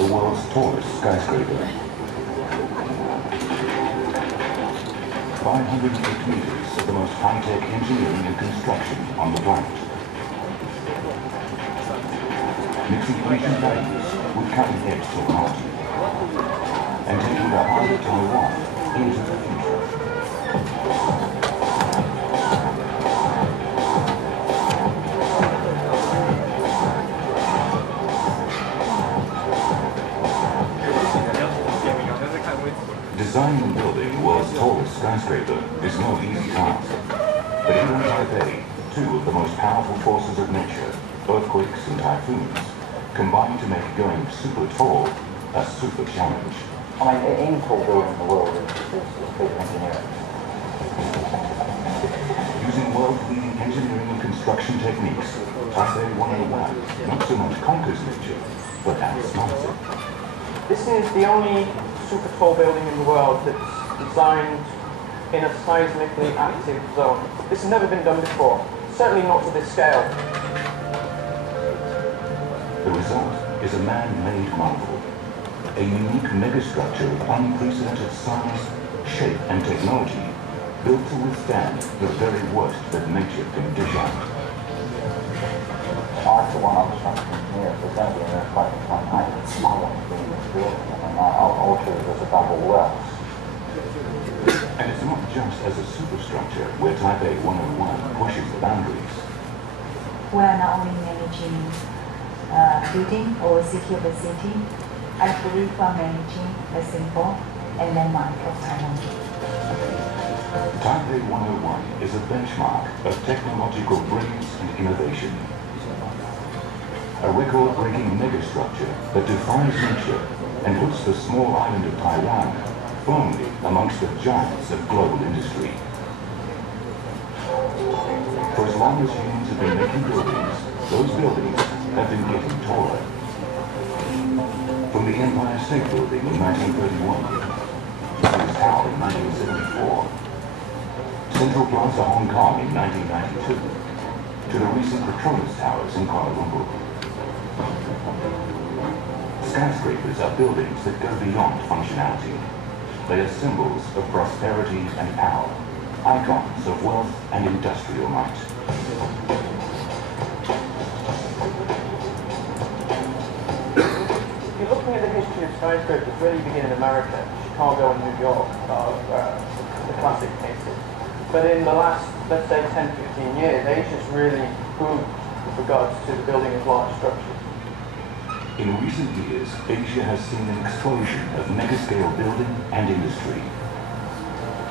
the world's tallest skyscraper. 508 meters of the most high-tech engineering and construction on the planet. Mixing ancient values with cutting-edge technology and taking the heart of Taiwan into the future. Designing and building the world's tallest skyscraper is no easy task. But even in Taipei, two of the most powerful forces of nature, earthquakes and typhoons, combine to make going super tall a super challenge. I mean, any tall building in the world is big engineering. Using world-leading engineering and construction techniques, Taipei 101 not so much conquers nature, but outsmarts it. This is the only super tall building in the world that's designed in a seismically active zone. This has never been done before, certainly not to this scale. The result is a man-made marvel, a unique megastructure of unprecedented size, shape and technology, built to withstand the very worst that nature can dish out. I, for one, I'm a structural engineer, so there's going to be an earthquake in 2028. I want to be in this building. I'll choose as a double well. And it's not just as a superstructure where Taipei 101 pushes the boundaries. We are not only managing building or city of a city. I believe we are managing a symbol and landmark of Taiwan. Taipei 101 is a benchmark of technological brilliance and innovation. A record-breaking megastructure that defies nature and puts the small island of Taiwan firmly amongst the giants of global industry. For as long as humans have been making buildings, those buildings have been getting taller. From the Empire State Building in 1931, Sears Tower in 1974, Central Plaza Hong Kong in 1992, to the recent Petronas Towers in Kuala Lumpur. Skyscrapers are buildings that go beyond functionality. They are symbols of prosperity and power, icons of wealth and industrial might. If you're looking at the history of skyscrapers, really begin in America. Chicago and New York are the classic cases. But in the last, let's say, 10, 15 years, Asia's really boomed with regards to the building of large structures. In recent years, Asia has seen an explosion of mega-scale building and industry.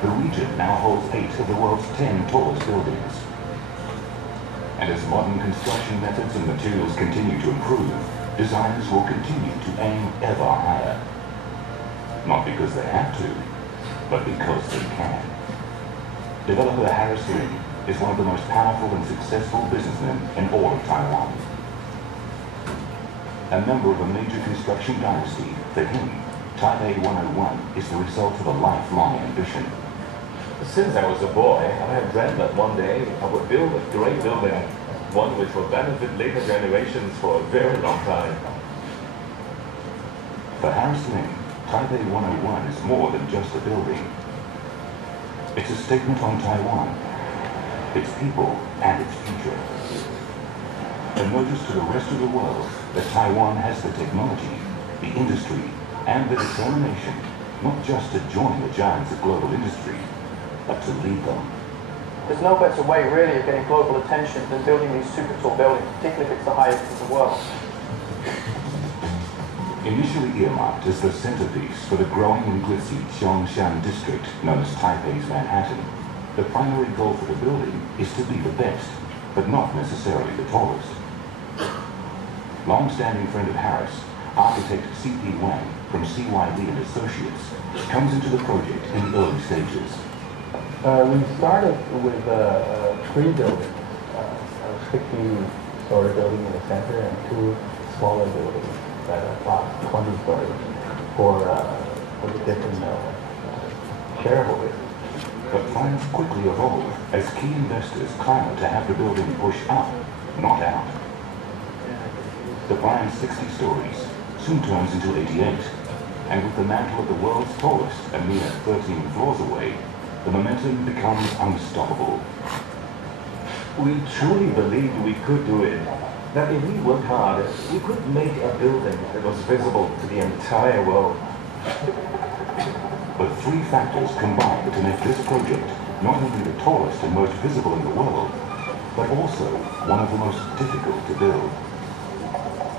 The region now holds 8 of the world's 10 tallest buildings. And as modern construction methods and materials continue to improve, designers will continue to aim ever higher. Not because they have to, but because they can. Developer Harris Lim is one of the most powerful and successful businessmen in all of Taiwan. A member of a major construction dynasty, for him, Taipei 101 is the result of a lifelong ambition. Since I was a boy, I have dreamt that one day I would build a great building, one which will benefit later generations for a very long time. For Harris Lim, Taipei 101 is more than just a building. It's a statement on Taiwan, its people, and its future. A notice to the rest of the world that Taiwan has the technology, the industry, and the determination not just to join the giants of global industry, but to lead them. There's no better way, really, of getting global attention than building these super tall buildings, particularly if it's the highest in the world. Initially earmarked as the centerpiece for the growing and glitzy Xiangshan district known as Taipei's Manhattan, the primary goal for the building is to be the best, but not necessarily the tallest. Long-standing friend of Harris, architect C.P. Wang from CYD and Associates, comes into the project in the early stages. We started with three buildings, a 60-story building in the center and two smaller buildings that are about 20 stories for the different shareholders. But plans quickly evolve as key investors clamor to have the building push up, not out. The planned 60 stories momentum turns into 88, and with the mantle of the world's tallest a mere 13 floors away, the momentum becomes unstoppable. We truly believed we could do it. That if we worked hard, we could make a building that was visible to the entire world. But three factors combine to make this project not only the tallest and most visible in the world, but also one of the most difficult to build.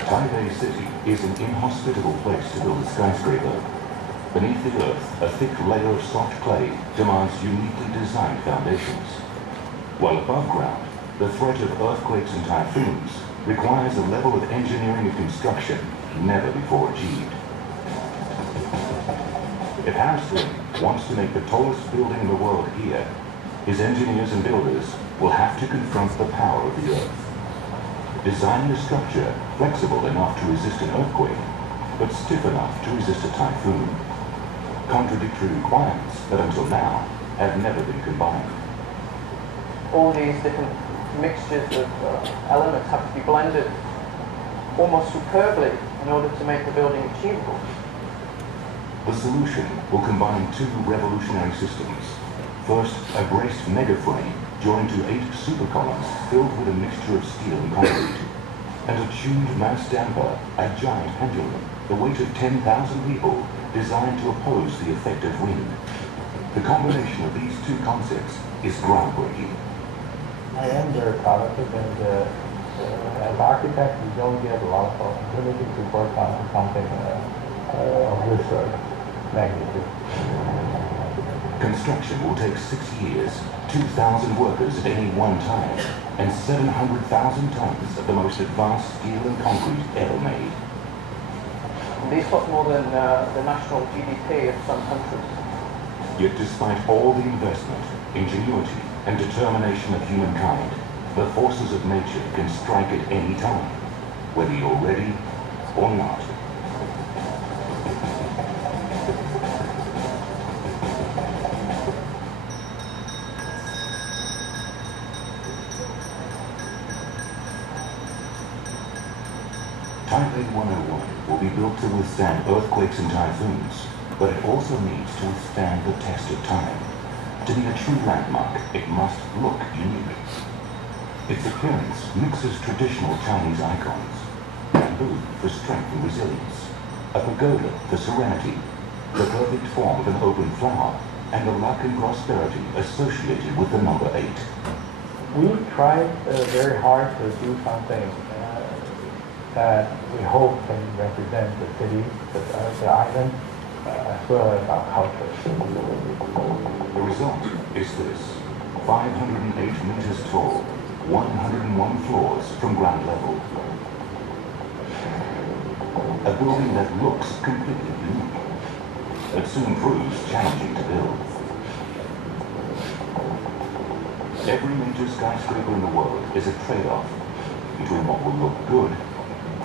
Taipei City is an inhospitable place to build a skyscraper. Beneath the earth, a thick layer of soft clay demands uniquely designed foundations. While above ground, the threat of earthquakes and typhoons requires a level of engineering and construction never before achieved. If Hamstring wants to make the tallest building in the world here, his engineers and builders will have to confront the power of the earth. Designing a structure flexible enough to resist an earthquake, but stiff enough to resist a typhoon. Contradictory requirements that until now have never been combined. All these different mixtures of elements have to be blended almost superbly in order to make the building achievable. The solution will combine two revolutionary systems. First, a braced megaframe joined to 8 super columns filled with a mixture of steel and concrete, and a tuned mass damper, a giant pendulum, the weight of 10,000 people, designed to oppose the effect of wind. The combination of these two concepts is groundbreaking. I am very proud of it, and as architects, we don't get a lot of opportunity to work on something of this magnitude. Construction will take 6 years, 2,000 workers at any one time, and 700,000 tons of the most advanced steel and concrete ever made. These cost more than the national GDP of some countries. Yet despite all the investment, ingenuity, and determination of humankind, the forces of nature can strike at any time, whether you're ready or not. Taipei 101 will be built to withstand earthquakes and typhoons, but it also needs to withstand the test of time. To be a true landmark, it must look unique. Its appearance mixes traditional Chinese icons, bamboo for strength and resilience, a pagoda for serenity, the perfect form of an open flower, and the luck and prosperity associated with the number 8. We tried very hard to do something that we hope can represent the city, the island, as well as our culture. The result is this: 508 meters tall, 101 floors from ground level. A building that looks completely unique, but soon proves challenging to build. Every major skyscraper in the world is a trade-off between what will look good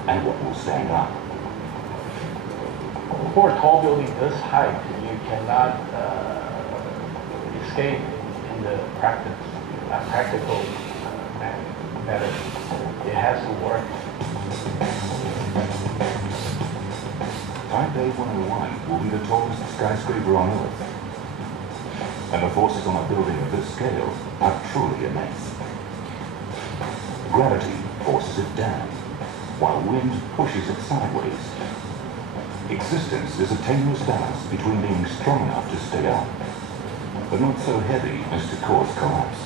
and what will stand out. For a tall building this height, you cannot escape in the practical method. It has to work. Taipei 101 will be the tallest skyscraper on Earth, and the forces on a building of this scale are truly immense. Gravity forces it down, while wind pushes it sideways. Existence is a tenuous balance between being strong enough to stay up, but not so heavy as to cause collapse.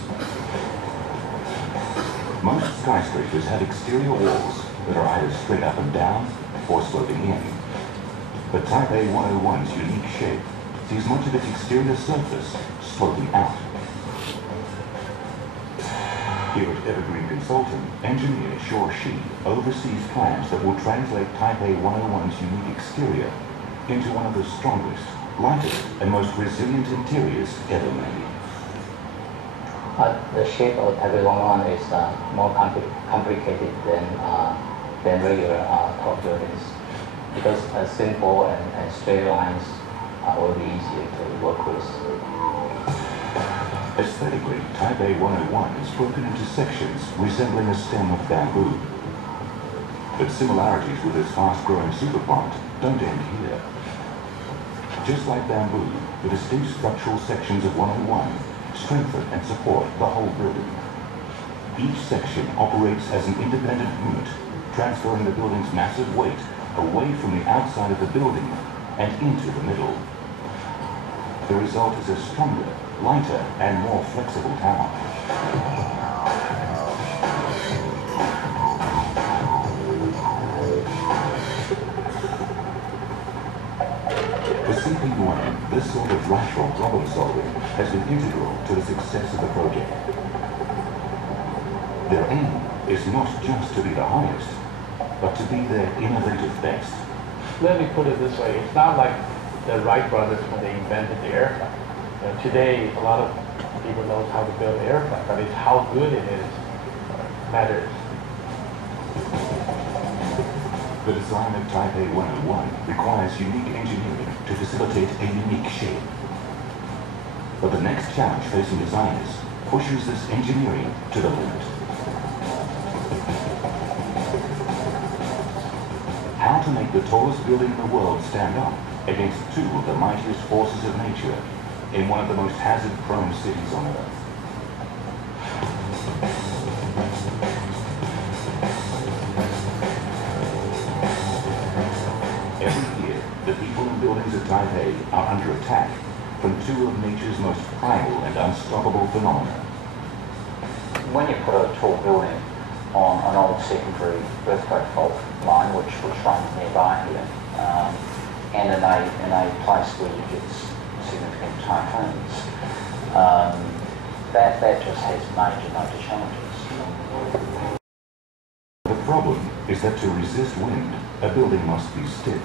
Most skyscrapers have exterior walls that are either straight up and down or sloping in. But Taipei 101's unique shape sees much of its exterior surface sloping out. Here at Evergreen Consulting, engineer Shaw Shi oversees plans that will translate Taipei 101's unique exterior into one of the strongest, lightest, and most resilient interiors ever made. The shape of Taipei 101 is more complicated than regular tall buildings, because simple and straight lines will be easier to work with. But similarities with this fast-growing superplant don't end here. Just like bamboo, the distinct structural sections of 101 strengthen and support the whole building. Each section operates as an independent unit, transferring the building's massive weight away from the outside of the building and into the middle. The result is a stronger, lighter, and more flexible tower. For CP1, this sort of rational problem solving has been integral to the success of the project. Their aim is not just to be the highest, but to be their innovative best. Let me put it this way, it's not like the Wright brothers when they invented the airplane. Today, a lot of people know how to build an airplane, but it's how good it is matters. The design of Taipei 101 requires unique engineering to facilitate a unique shape. But the next challenge facing designers pushes this engineering to the limit. How to make the tallest building in the world stand up against two of the mightiest forces of nature in one of the most hazard-prone cities on Earth. Every year, the people and buildings of Taipei are under attack from two of nature's most primal and unstoppable phenomena. When you put a tall building on an old secondary earthquake fault line, which runs nearby here, and in a place where you get significant typhoons, that just has major challenges. The problem is that to resist wind, a building must be stiff,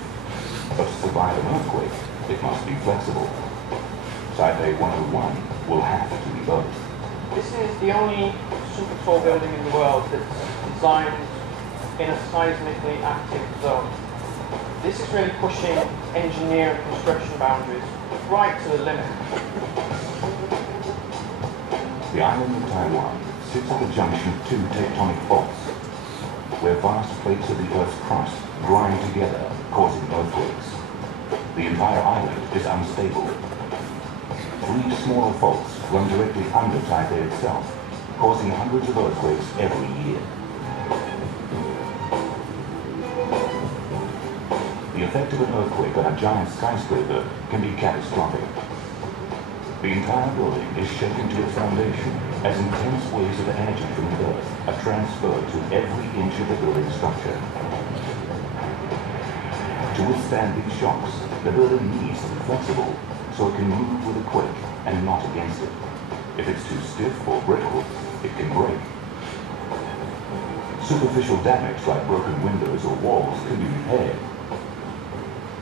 but to survive an earthquake, it must be flexible. Taipei 101 will have to be both. This is the only super tall building in the world that's designed in a seismically active zone. This is really pushing engineer and construction boundaries right to the limit. The island of Taiwan sits at the junction of two tectonic faults, where vast plates of the Earth's crust grind together, causing earthquakes. The entire island is unstable. Three smaller faults run directly under Taipei itself, causing hundreds of earthquakes every year. The effect of an earthquake on a giant skyscraper can be catastrophic. The entire building is shaken to its foundation as intense waves of energy from the Earth are transferred to every inch of the building structure. To withstand these shocks, the building needs to be flexible so it can move with a quake and not against it. If it's too stiff or brittle, it can break. Superficial damage like broken windows or walls can be repaired.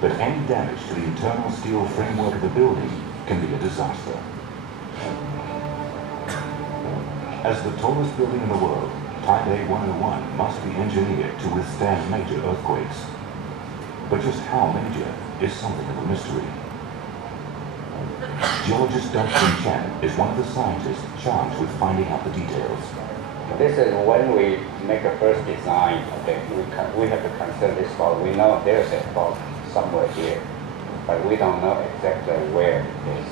But any damage to the internal steel framework of the building can be a disaster. As the tallest building in the world, Taipei 101 must be engineered to withstand major earthquakes. But just how major is something of a mystery. Geologist Dustin Chen is one of the scientists charged with finding out the details. This is when we make a first design, okay, we have to consider this fault. We know there's a fault somewhere here, but we don't know exactly where it is.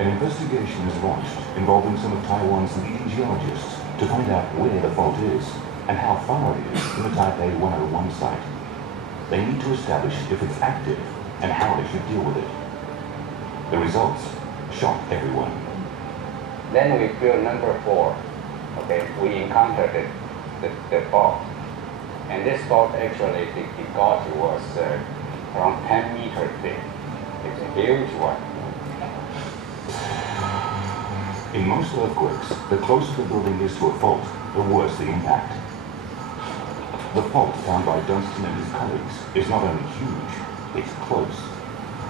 An investigation is launched involving some of Taiwan's leading geologists to find out where the fault is and how far it is from the Taipei 101 site. They need to establish if it's active and how they should deal with it. The results shock everyone. Then we build number 4. Okay, we encountered the fault. And this fault actually, the gauge was around 10 meters thick. It's a huge one. In most earthquakes, the closer the building is to a fault, the worse the impact. The fault found by Dunstan and his colleagues is not only huge, it's close.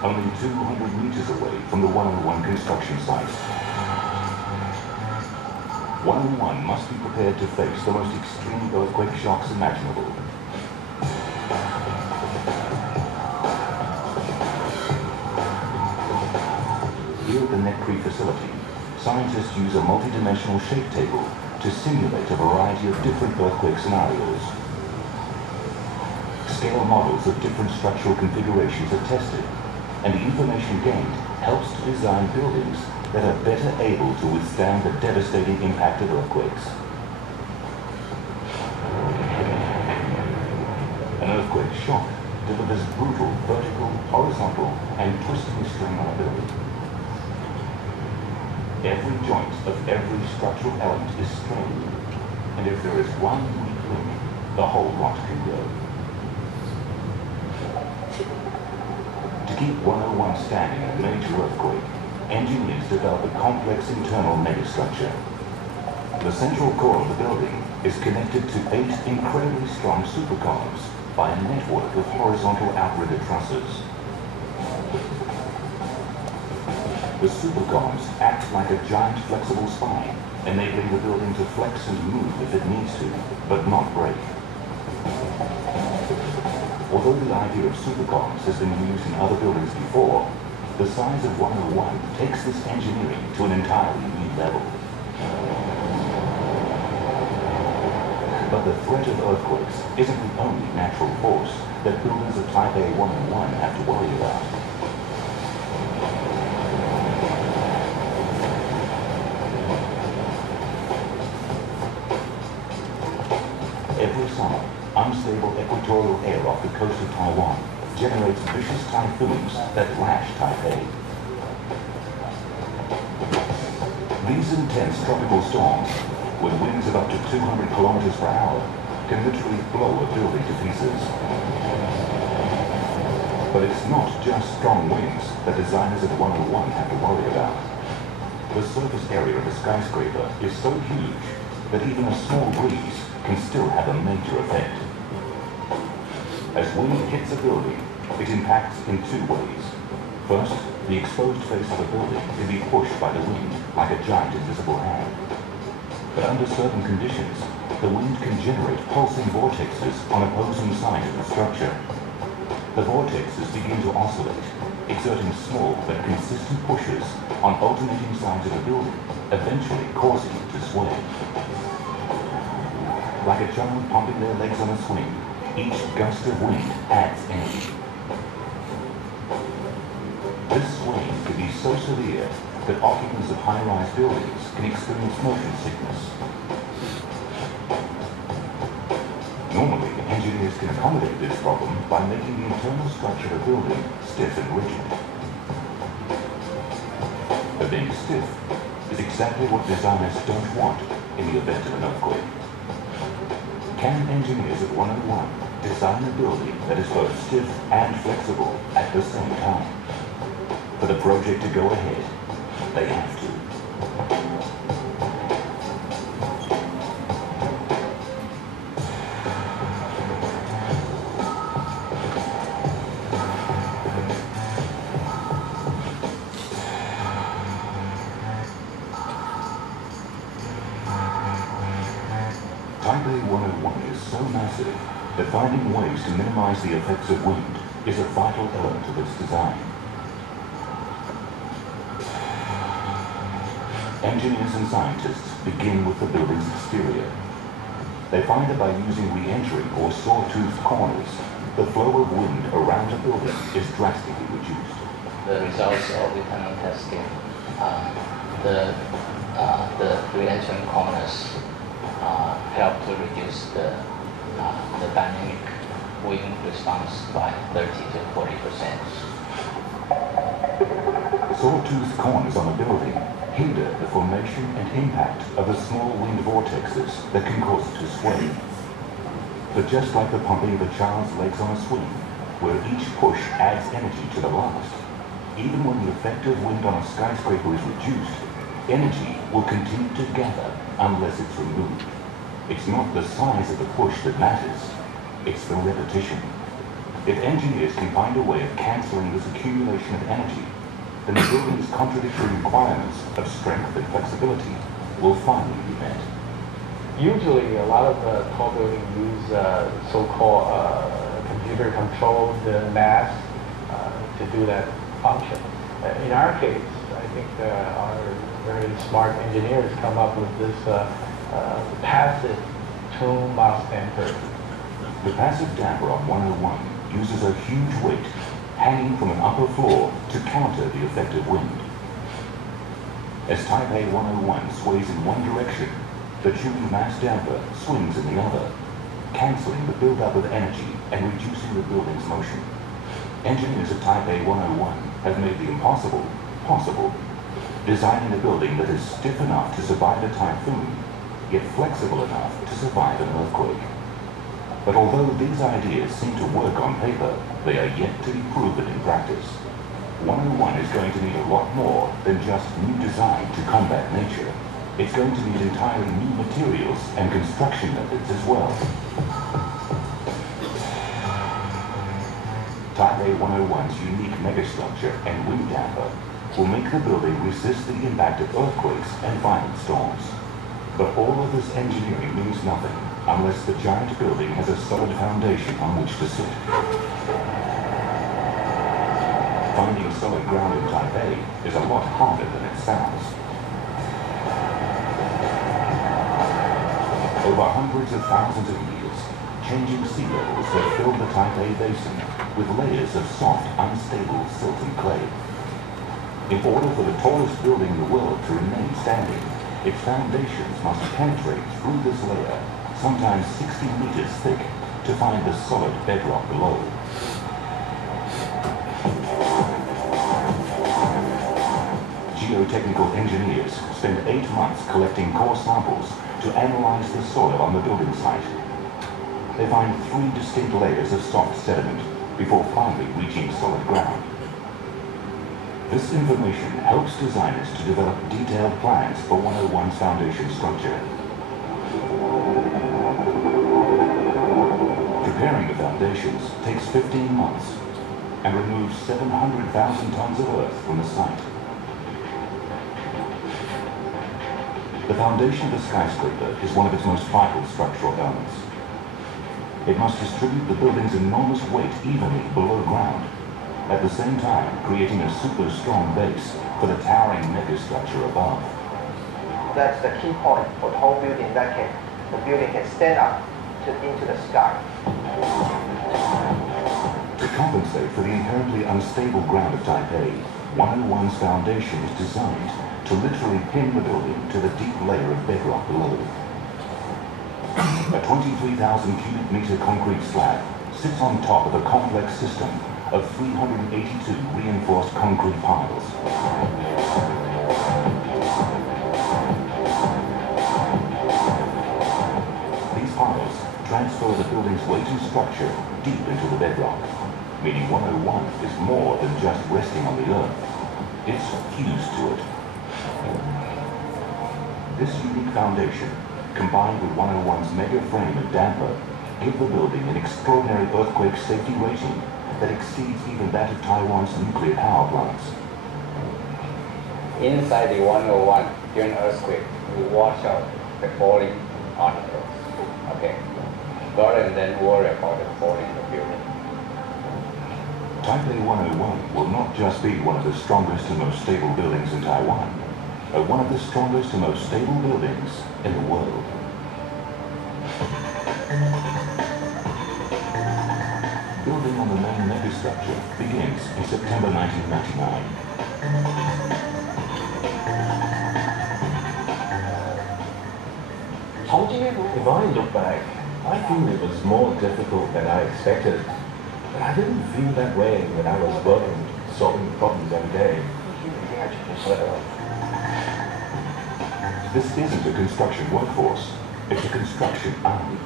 Only 200 meters away from the 101 construction site. 101 must be prepared to face the most extreme earthquake shocks imaginable. Here at the Net Cree facility, scientists use a multi-dimensional shape table to to simulate a variety of different earthquake scenarios. Scale models of different structural configurations are tested, and the information gained helps to design buildings that are better able to withstand the devastating impact of earthquakes. An earthquake shock delivers brutal vertical, horizontal, and twisting strain on a building. Every joint of every structural element is strained, and if there is one weak link, the whole lot can go. To keep 101 standing in a major earthquake, engineers develop a complex internal megastructure. The central core of the building is connected to 8 incredibly strong supercolumns by a network of horizontal outrigger trusses. The supercolumns act like a giant flexible spine, enabling the building to flex and move if it needs to, but not break. Although the idea of supercolumns has been used in other buildings before, the size of 101 takes this engineering to an entirely new level. But the threat of earthquakes isn't the only natural force that builders of Type A 101 have to worry about. Every summer, unstable equatorial air off the coast of Taiwan generates vicious typhoons that lash Taipei. These intense tropical storms, with winds of up to 200 kilometers per hour, can literally blow a building to pieces. But it's not just strong winds that designers at 101 have to worry about. The surface area of a skyscraper is so huge that even a small breeze can still have a major effect. As wind hits a building, it impacts in 2 ways. First, the exposed face of a building can be pushed by the wind like a giant invisible hand. But under certain conditions, the wind can generate pulsing vortexes on opposing sides of the structure. The vortexes begin to oscillate, exerting small but consistent pushes on alternating sides of a building, eventually causing it to sway. Like a child pumping their legs on a swing, each gust of wind adds energy. This swaying can be so severe that occupants of high-rise buildings can experience motion sickness. Normally, engineers can accommodate this problem by making the internal structure of a building stiff and rigid. But being stiff is exactly what designers don't want in the event of an earthquake. Can engineers at 101 design a building that is both stiff and flexible at the same time? For the project to go ahead, they have to. Type A 101 is so massive that finding ways to minimize the effects of wind is a vital element of its design. Engineers and scientists begin with the building's exterior. They find that by using re-entry or saw-toothed corners, the flow of wind around a building is drastically reduced. The results of internal testing, the re-entering corners help to reduce the dynamic wind response by 30 to 40%. Saw-toothed corners on a building hinder the formation and impact of the small wind vortexes that can cause it to sway. But just like the pumping of a child's legs on a swing, where each push adds energy to the last, even when the effective wind on a skyscraper is reduced, energy will continue to gather unless it's removed. It's not the size of the push that matters, it's the repetition. If engineers can find a way of cancelling this accumulation of energy, then the building's contradictory requirements of strength and flexibility will finally be met. Usually, a lot of tall buildings use so-called computer-controlled mass to do that function. In our case, I think our very smart engineers come up with this the passive 2 mass damper. The passive damper on 101 uses a huge weight hanging from an upper floor to counter the effect of wind. As Taipei 101 sways in one direction, the tube mass damper swings in the other, cancelling the build-up of energy and reducing the building's motion. Engineers at Taipei 101 have made the impossible possible, designing a building that is stiff enough to survive a typhoon, yet flexible enough to survive an earthquake. But although these ideas seem to work on paper, they are yet to be proven in practice. 101 is going to need a lot more than just new design to combat nature. It's going to need entirely new materials and construction methods as well. Taipei 101's unique megastructure and wind damper will make the building resist the impact of earthquakes and violent storms. But all of this engineering means nothing unless the giant building has a solid foundation on which to sit. Finding solid ground in Taipei is a lot harder than it sounds. Over hundreds of thousands of years, changing sea levels have filled the Taipei Basin with layers of soft, unstable silt and clay. In order for the tallest building in the world to remain standing, its foundations must penetrate through this layer, sometimes 60 meters thick, to find the solid bedrock below. Geotechnical engineers spend 8 months collecting core samples to analyze the soil on the building site. They find 3 distinct layers of soft sediment before finally reaching solid ground. This information helps designers to develop detailed plans for 101's foundation structure. Preparing the foundations takes 15 months and removes 700,000 tons of earth from the site. The foundation of a skyscraper is one of its most vital structural elements. It must distribute the building's enormous weight evenly below ground, at the same time creating a super strong base for the towering megastructure above. That's the key point for the whole building, that the building can stand up into the sky. To compensate for the inherently unstable ground of Taipei, 101's foundation is designed to literally pin the building to the deep layer of bedrock below. A 23,000 cubic meter concrete slab sits on top of a complex system of 382 reinforced concrete piles. These piles transfer the building's weight and structure deep into the bedrock, meaning 101 is more than just resting on the earth. It's fused to it. This unique foundation, combined with 101's mega frame and damper, give the building an extraordinary earthquake safety rating that exceeds even that of Taiwan's nuclear power plants. Inside the 101, during earthquake, we wash out the falling particles, okay? Rather than worry about the falling the building. Taipei 101 will not just be one of the strongest and most stable buildings in Taiwan, but one of the strongest and most stable buildings in the world. Building on the main megastructure begins in September 1999. If I look back, I feel it was more difficult than I expected. But I didn't feel that way when I was working, solving problems every day. This isn't a construction workforce, it's a construction army.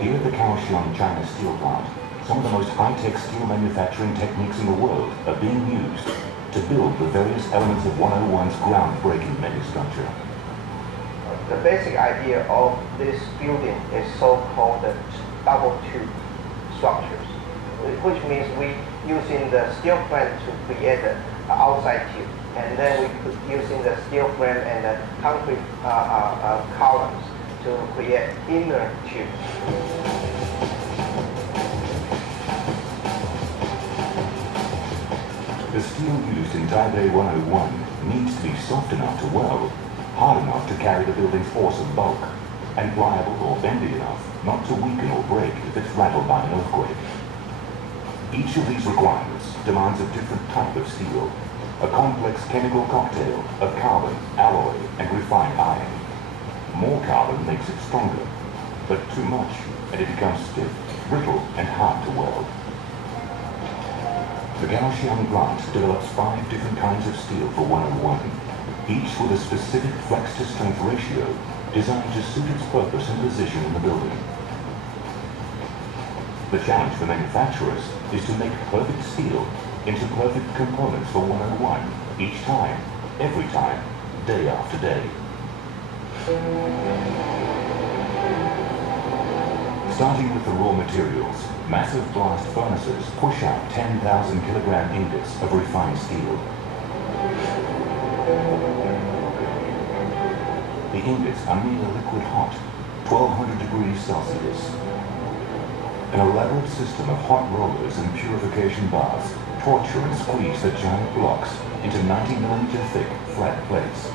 Here at the Kaohsiung China Steel Plant, some of the most high-tech steel manufacturing techniques in the world are being used to build the various elements of 101's groundbreaking megastructure. The basic idea of this building is so-called the double tube structures, which means we using the steel frame to create the outside tube. And then we could using the steel frame and the concrete columns to create inner tubes. The steel used in Taipei 101 needs to be soft enough to weld, hard enough to carry the building's awesome bulk, and pliable or bendy enough not to weaken or break if it's rattled by an earthquake. Each of these requirements demands a different type of steel, a complex chemical cocktail of carbon, alloy, and refined iron. More carbon makes it stronger, but too much, and it becomes stiff, brittle, and hard to weld. The Kaohsiung plant develops 5 different kinds of steel for 101, each with a specific flex-to-strength ratio designed to suit its purpose and position in the building. The challenge for manufacturers is to make perfect steel into perfect components for 101 each time, every time, day after day. Starting with the raw materials, massive blast furnaces push out 10,000 kilogram ingots of refined steel. The ingots are near liquid hot, 1200 degrees Celsius. An elaborate system of hot rollers and purification baths torture and squeeze the giant blocks into 90mm thick flat plates.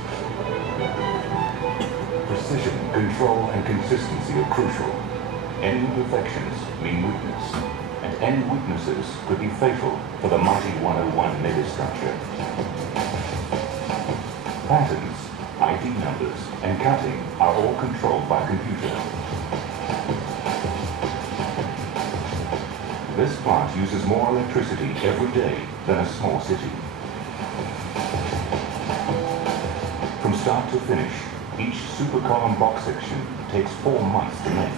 Precision, control, and consistency are crucial. Any imperfections mean weakness, and any weaknesses could be fatal for the mighty 101 megastructure. Patterns, ID numbers, and cutting are all controlled by computer. This plant uses more electricity every day than a small city. From start to finish, each super column box section takes 4 months to make.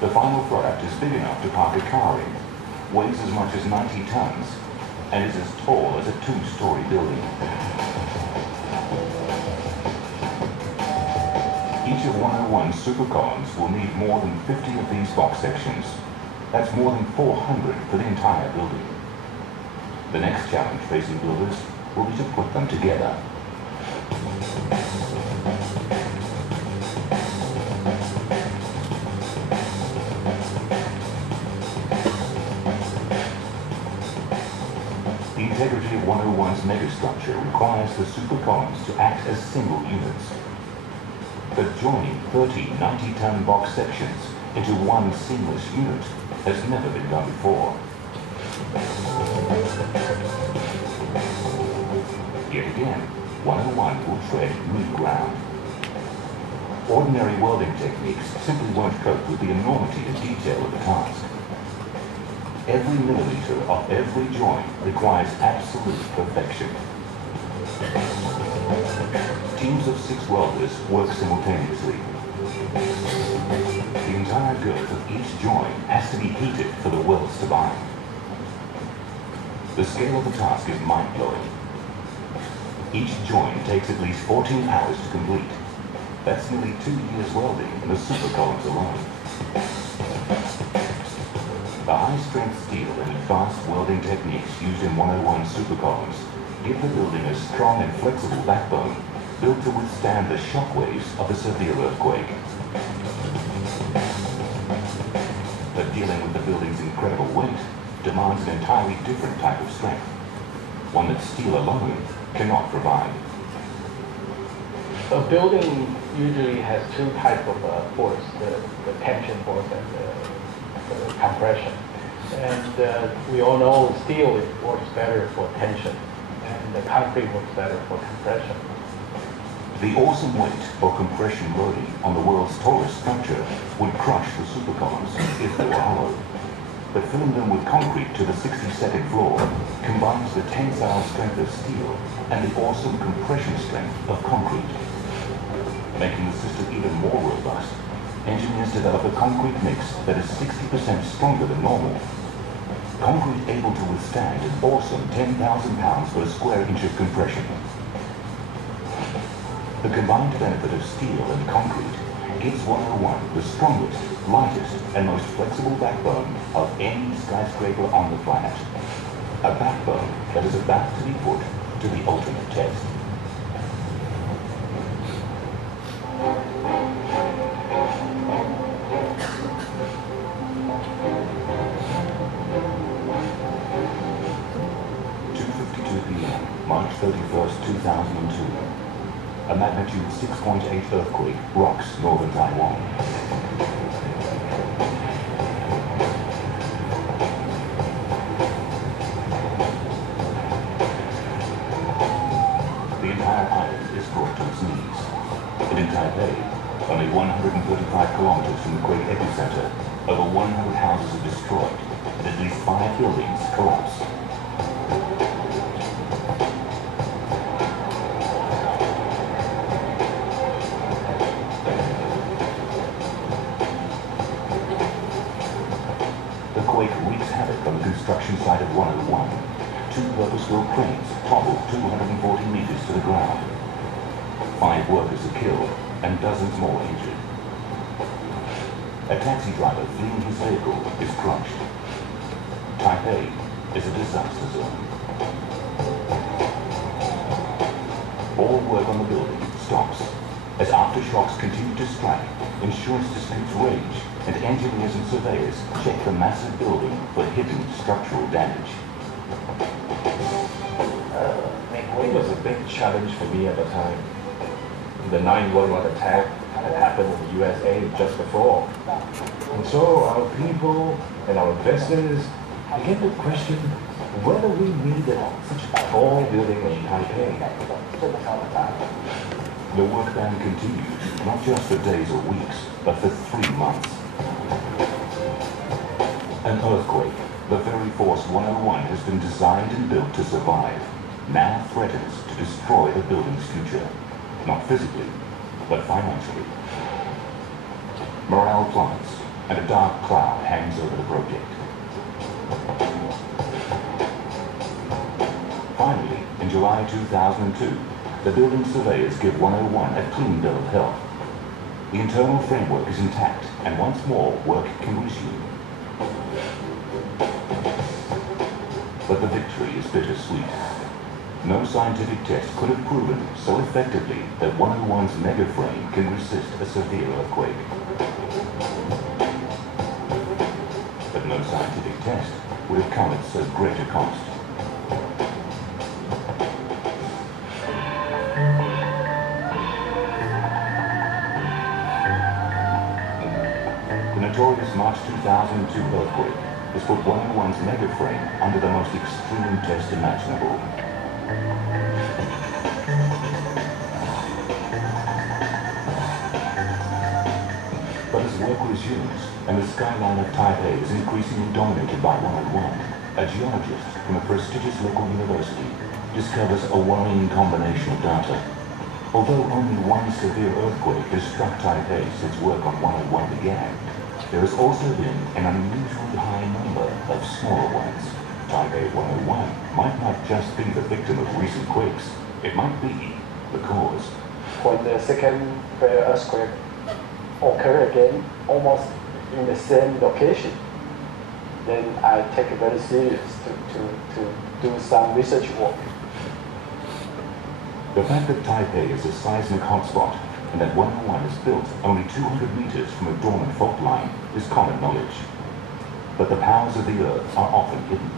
The final product is big enough to park a car in, weighs as much as 90 tons, and is as tall as a 2-story building. Each of 101's super columns will need more than 50 of these box sections. That's more than 400 for the entire building. The next challenge facing builders will be to put them together. The integrity of 101's megastructure requires the super columns to act as single units. But joining 30 90-ton box sections into one seamless unit has never been done before. Yet again, 101 will tread new ground. Ordinary welding techniques simply won't cope with the enormity and detail of the task. Every millimeter of every joint requires absolute perfection. Teams of 6 welders work simultaneously. The entire girth of each joint has to be heated for the welds to bind. The scale of the task is mind-blowing. Each joint takes at least 14 hours to complete. That's nearly 2 years welding in the super columns alone. The high-strength steel and advanced welding techniques used in 101 super columns give the building a strong and flexible backbone built to withstand the shock waves of a severe earthquake. But dealing with the building's incredible weight demands an entirely different type of strength, one that steel alone cannot provide. A building usually has 2 types of force, the tension force and the compression. And we all know steel works better for tension, and the concrete works better for compression. The awesome weight or compression loading on the world's tallest structure would crush the super columns if they were hollow. But filling them with concrete to the 62nd floor combines the tensile strength of steel and the awesome compression strength of concrete. Making the system even more robust, engineers develop a concrete mix that is 60% stronger than normal. Concrete able to withstand an awesome 10,000 pounds per square inch of compression. The combined benefit of steel and concrete gives 101 the strongest, lightest, and most flexible backbone of any skyscraper on the planet. a backbone that is about to be put to the ultimate test. March 31st, 2002. A magnitude 6.8 earthquake rocks northern Taiwan. The entire island is brought to its knees. And in Taipei, only 135 kilometers from the quake epicenter, over 100 houses are destroyed, and at least 5 buildings collapse. The quake wreaks havoc on the construction site of 101. 2 purpose-built cranes toppled 240 meters to the ground. 5 workers are killed and dozens more injured. A taxi driver fleeing his vehicle is crushed. Taipei is a disaster zone. All work on the building stops as aftershocks continue to strike, insurance disputes rage, and engineers and surveyors check the massive building for hidden structural damage. It was a big challenge for me at the time. The 9/11 attack had happened in the USA just before. And so our people and our investors began to question whether we needed such a tall building in Taipei. The work ban continued, not just for days or weeks, but for 3 months. An earthquake, the very force 101 has been designed and built to survive, now threatens to destroy the building's future. Not physically, but financially. Morale plummets, and a dark cloud hangs over the project. Finally, in July 2002, the building surveyors give 101 a clean bill of health. The internal framework is intact, and once more, work can resume. But the victory is bittersweet. No scientific test could have proven so effectively that 101's megaframe can resist a severe earthquake. But no scientific test would have come at so great a cost. The notorious March 2002 earthquake has put 101's megaframe under the most extreme test imaginable. But as work resumes, and the skyline of Taipei is increasingly dominated by 101, a geologist from a prestigious local university discovers a worrying combination of data. Although only one severe earthquake has struck Taipei since work on 101 began, there has also been an unusually high number of smaller ones. Taipei 101 might not just be the victim of recent quakes, it might be the cause. When the second earthquake occurred again, almost in the same location, then I take it very serious to do some research work. The fact that Taipei is a seismic hotspot and that 101 is built only 200 meters from a dormant fault line is common knowledge. But the powers of the Earth are often hidden,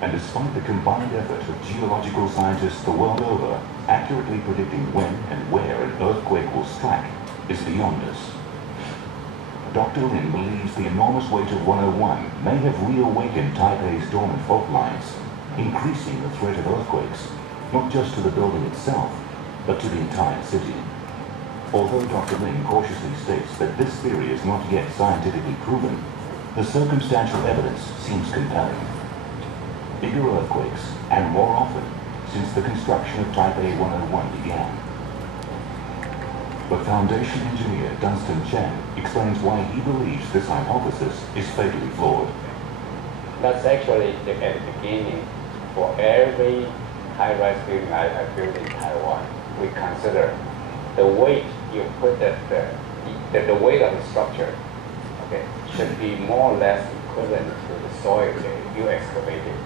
and despite the combined effort of geological scientists the world over, accurately predicting when and where an earthquake will strike is beyond us. Dr. Lin believes the enormous weight of 101 may have reawakened Taipei's dormant fault lines, increasing the threat of earthquakes, not just to the building itself, but to the entire city. Although Dr. Lin cautiously states that this theory is not yet scientifically proven, the circumstantial evidence seems compelling. Bigger earthquakes, and more often, since the construction of Taipei 101 began. But foundation engineer Dunstan Chen explains why he believes this hypothesis is fatally flawed. That's actually at the beginning. For every high-rise building I built in Taiwan, we consider the weight you put the weight of the structure, okay, should be more or less equivalent to the soil you excavated.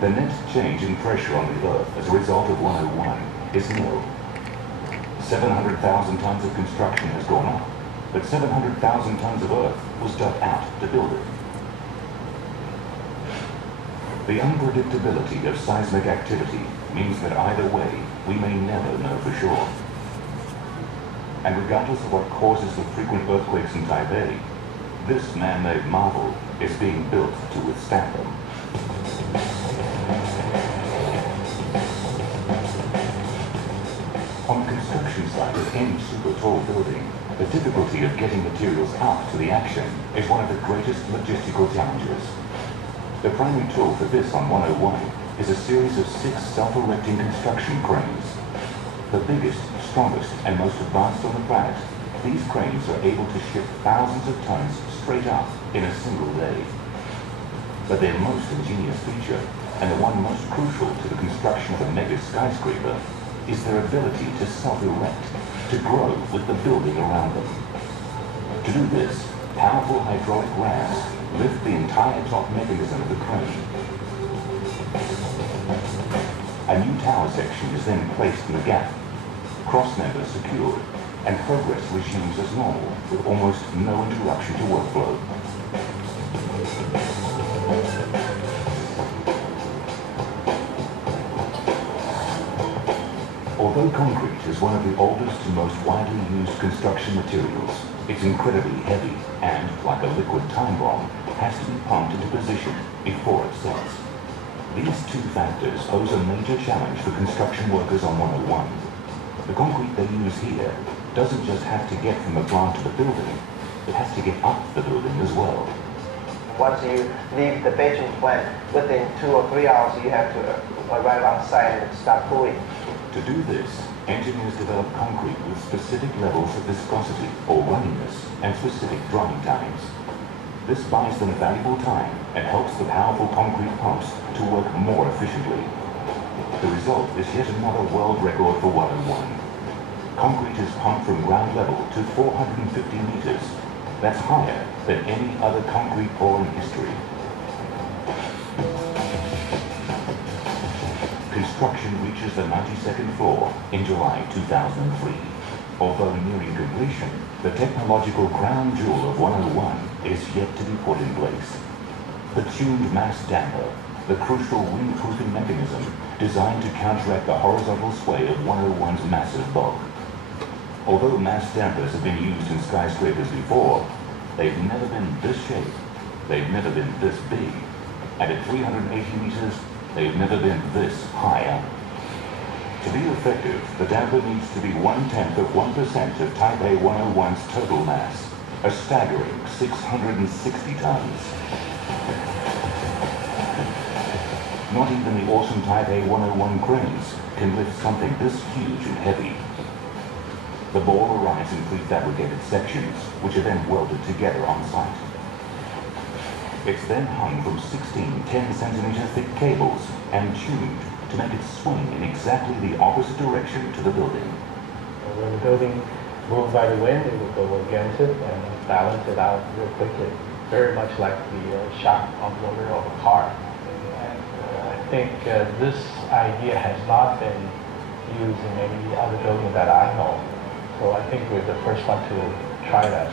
The net change in pressure on the Earth as a result of 101 is nil. 700,000 tons of construction has gone up, but 700,000 tons of earth was dug out to build it. The unpredictability of seismic activity means that either way, we may never know for sure. And regardless of what causes the frequent earthquakes in Taipei, this man-made marvel is being built to withstand them. On the construction site of any super tall building, the difficulty of getting materials out to the action is one of the greatest logistical challenges. The primary tool for this on 101 is a series of 6 self-erecting construction cranes. The biggest, strongest, and most advanced on the planet, these cranes are able to ship thousands of tons straight up in a single day. But their most ingenious feature, and the one most crucial to the construction of a mega skyscraper, is their ability to self-erect, to grow with the building around them. To do this, powerful hydraulic rams lift the entire top mechanism of the crane. A new tower section is then placed in the gap, cross members secured, and progress resumes as normal with almost no interruption to workflow. Although concrete is one of the oldest and most widely used construction materials, it's incredibly heavy and, like a liquid time bomb, has to be pumped into position before it sets. These two factors pose a major challenge for construction workers on 101. The concrete they use here doesn't just have to get from the plant to the building, it has to get up the building as well. Once you leave the Beijing plant, within 2 or 3 hours you have to arrive on site and start pouring. To do this, engineers develop concrete with specific levels of viscosity or runniness and specific drying times. This buys them valuable time and helps the powerful concrete pumps to work more efficiently. The result is yet another world record for 101. Concrete is pumped from ground level to 450 meters. That's higher than any other concrete pour in history. Construction reaches the 92nd floor in July 2003. Although nearing completion, the technological crown jewel of 101 is yet to be put in place. The tuned mass damper, the crucial wind-proofing mechanism designed to counteract the horizontal sway of 101's massive bulk. Although mass dampers have been used in skyscrapers before, they've never been this shape, they've never been this big, and at 380 meters, they've never been this high up. To be effective, the damper needs to be 1/10 of 1% of Taipei 101's total mass, a staggering 660 tons. Not even the awesome Taipei 101 cranes can lift something this huge and heavy. The ball arrives in prefabricated sections, which are then welded together on site. It's then hung from 16 10-centimeter thick cables and tuned to make it swing in exactly the opposite direction to the building. When the building moves by the wind, it will go against it and balance it out real quickly, very much like the shock absorber of a car. And I think this idea has not been used in any other building that I know. So I think we're the first one to try that.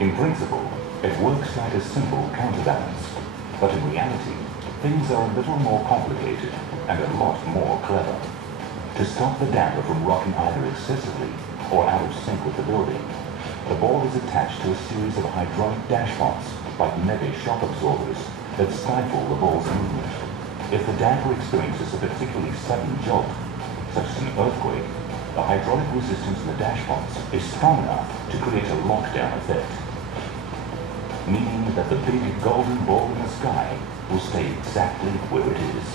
In principle, it works like a simple counterbalance, but in reality, things are a little more complicated and a lot more clever. To stop the damper from rocking either excessively or out of sync with the building, the ball is attached to a series of hydraulic dashpots like mega shock absorbers that stifle the ball's movement. If the damper experiences a particularly sudden jolt, such as an earthquake, the hydraulic resistance in the dashpots is strong enough to create a lockdown effect, meaning that the big golden ball in the sky will stay exactly where it is.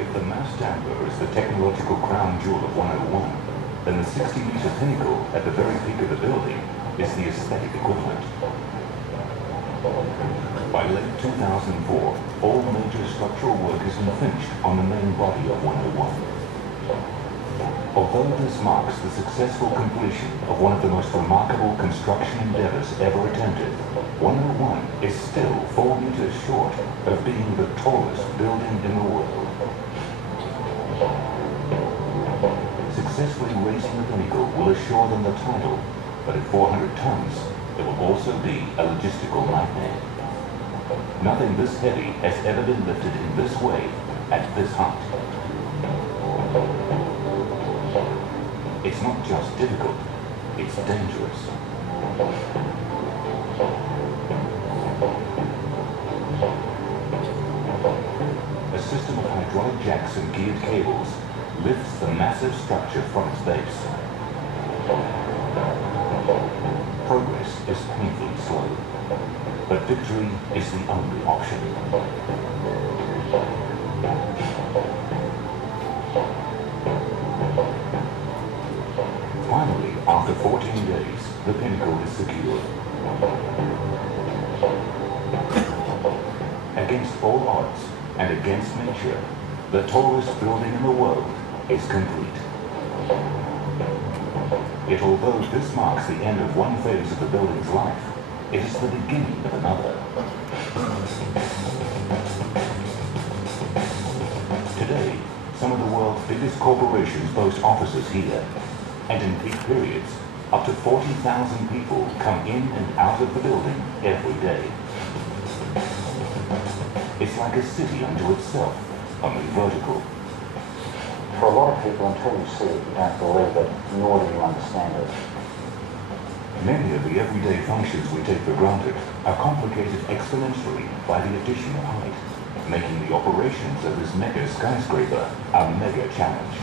If the mass damper is the technological crown jewel of 101, then the 60-meter pinnacle at the very peak of the building is the aesthetic equivalent. By late 2004, all major structural work has been finished on the main body of 101. Although this marks the successful completion of one of the most remarkable construction endeavors ever attempted, 101 is still 4 meters short of being the tallest building in the world. Successfully raising the pinnacle will assure them the title, but at 400 tons, it will also be a logistical nightmare. Nothing this heavy has ever been lifted in this way at this height. It's not just difficult, it's dangerous. A system of hydraulic jacks and geared cables lifts the massive structure from its base. Progress is painfully slow, but victory is the only option. Finally, after 14 days, the pinnacle is secured. Against all odds and against nature, the tallest building in the world is complete. Yet although this marks the end of one phase of the building's life, it is the beginning of another. Today, some of the world's biggest corporations boast offices here, and in peak periods, up to 40,000 people come in and out of the building every day. It's like a city unto itself, only vertical. For a lot of people, until you see it, you don't believe it, nor do you understand it. Many of the everyday functions we take for granted are complicated exponentially by the addition of height, making the operations of this mega skyscraper a mega challenge.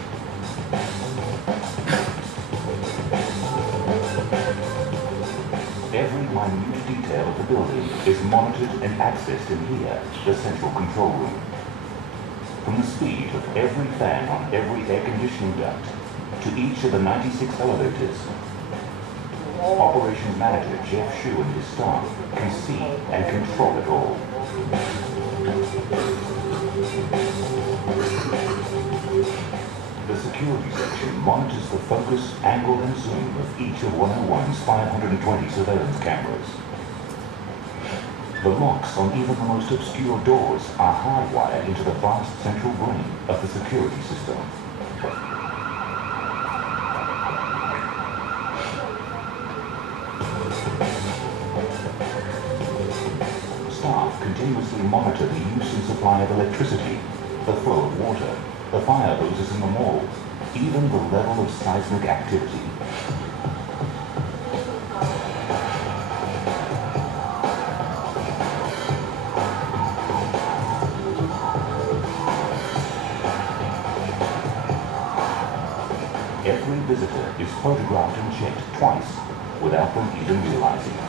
Every minute detail of the building is monitored and accessed in here, the central control room. From the speed of every fan on every air conditioning duct to each of the 96 elevators, Operations Manager Jeff Shu and his staff can see and control it all. The security section monitors the focus, angle and zoom of each of 101's 520 surveillance cameras. The locks on even the most obscure doors are hardwired into the vast central brain of the security system. Staff continuously monitor the use and supply of electricity, the flow of water, the fire hoses in the mall, even the level of seismic activity. Every visitor is photographed and checked twice without them even realizing it.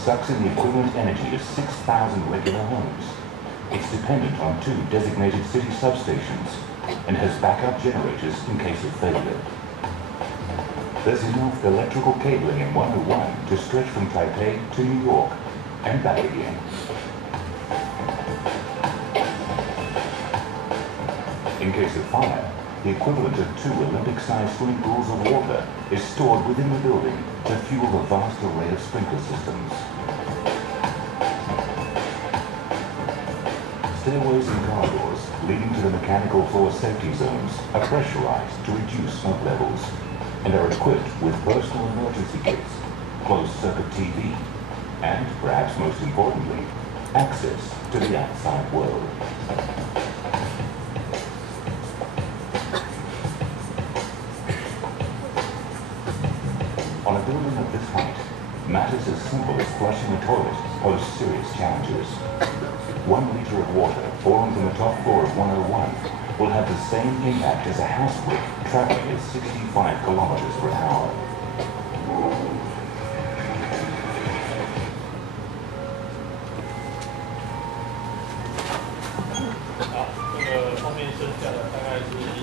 Sucks in the equivalent energy of 6,000 regular homes. It's dependent on 2 designated city substations and has backup generators in case of failure. There's enough electrical cabling in 101 to stretch from Taipei to New York and back again. In case of fire, the equivalent of 2 Olympic-sized swimming pools of water is stored within the building to fuel a vast array of sprinkler systems. Stairways and corridors leading to the mechanical floor safety zones are pressurized to reduce smoke levels and are equipped with personal emergency kits, closed-circuit TV, and, perhaps most importantly, access to the outside world. On a building of this height, matters as simple as flushing a toilet pose serious challenges. 1 liter of water falling from the top floor of 101 will have the same impact as a house brick traveling at 65 kilometers per hour. 好，这个后面剩下的大概是